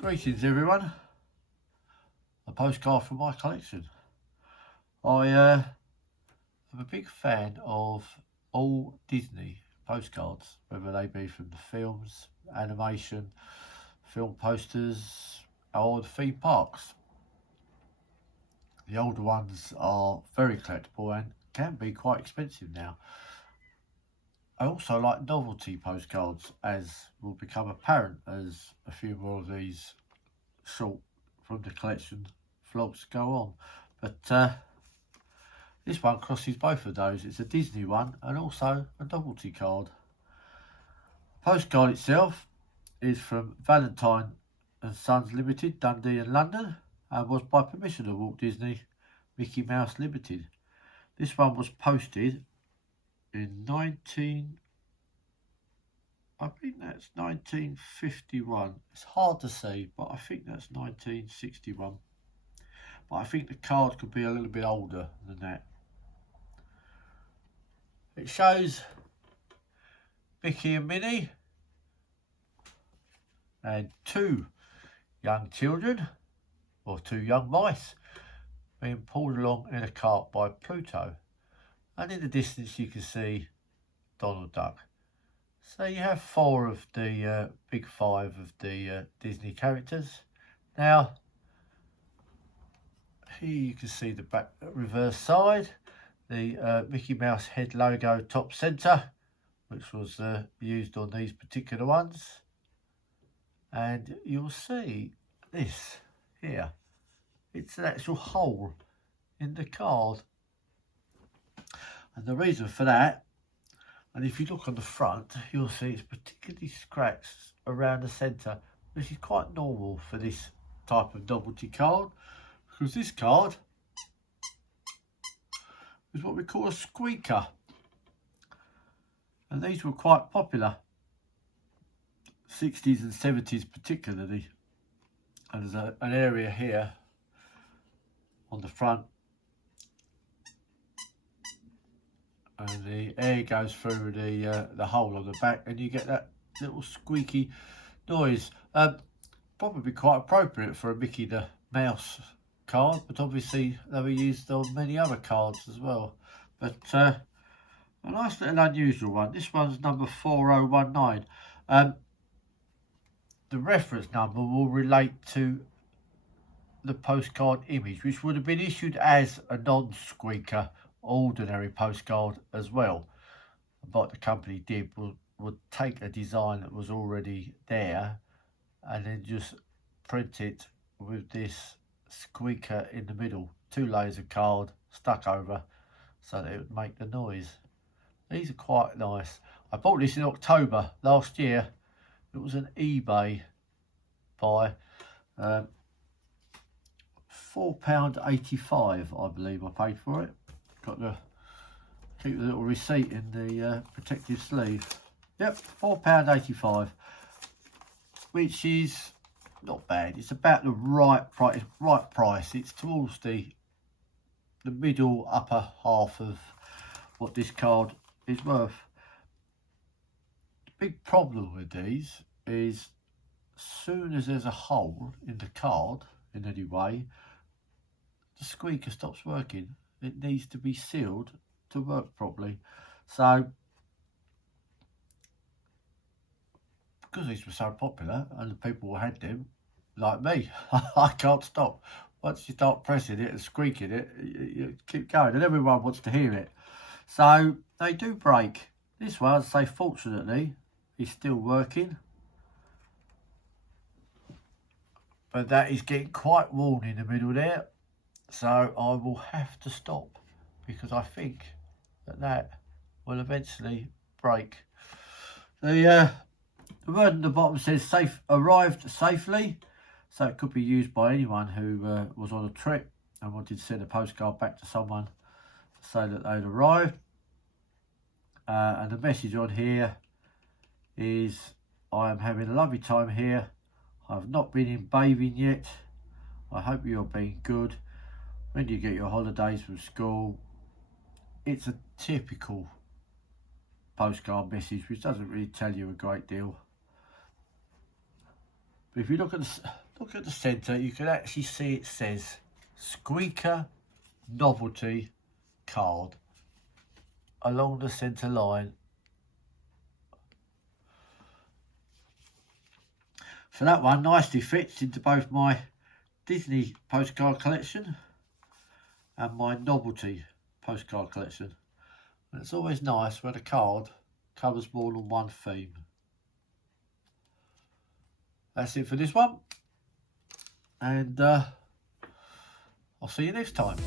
Greetings everyone, a postcard from my collection. I am a big fan of all Disney postcards, whether they be from the films, animation, film posters or the theme parks. The older ones are very collectible and can be quite expensive now. I also like novelty postcards, as will become apparent as a few more of these short from the collection vlogs go on. But this one crosses both of those. It's a Disney one and also a novelty card. The postcard itself is from Valentine and Sons Limited, Dundee and London, and was by permission of Walt Disney Mickey Mouse Limited. This one was posted in 1951. It's hard to see, but I think that's 1961. But I think the card could be a little bit older than that. It shows Mickey and Minnie and two young children, or two young mice, being pulled along in a cart by Pluto. And in the distance you can see Donald Duck. So you have four of the big five of the Disney characters. Now, here you can see the back reverse side, the Mickey Mouse head logo top centre, which was used on these particular ones. And you'll see this here. It's an actual hole in the card. And the reason for that, and if you look on the front, you'll see it's particularly scratched around the centre, which is quite normal for this type of novelty card, because this card is what we call a squeaker. And these were quite popular, 60s and 70s particularly. And there's an area here on the front, and the air goes through the hole on the back, and you get that little squeaky noise. Probably quite appropriate for a Mickey the Mouse card, but obviously they were used on many other cards as well. But a nice little unusual one. This one's number 4019. The reference number will relate to the postcard image, which would have been issued as a non-squeaker ordinary postcard as well. What the company did would take a design that was already there and then just print it with this squeaker in the middle, 2 layers of card stuck over so that it would make the noise. These are quite nice. I bought this in October last year. It was an eBay buy. £4.85 I believe I paid for it. Got to keep the little receipt in the protective sleeve. Yep, £4.85, which is not bad. It's about the right price. It's towards the middle upper half of what this card is worth. The big problem with these is, as soon as there's a hole in the card in any way, the squeaker stops working. It needs to be sealed to work properly. So, because these were so popular and the people who had them, like me, I can't stop. Once you start pressing it and squeaking it, you keep going, and everyone wants to hear it. So they do break. This one, say, fortunately, is still working, but that is getting quite worn in the middle there. So I will have to stop, because I think that will eventually break. The word on the bottom says arrived safely, so it could be used by anyone who was on a trip and wanted to send a postcard back to someone to say that they'd arrived. And the message on here is, I am having a lovely time here. I have not been in bathing yet. I hope you're being good. When do you get your holidays from school? It's a typical postcard message which doesn't really tell you a great deal. But if you look at look at the centre, you can actually see it says Squeaker Novelty Card along the centre line. So that one nicely fits into both my Disney postcard collection and my novelty postcard collection. And it's always nice when a card covers more than one theme. That's it for this one, and I'll see you next time.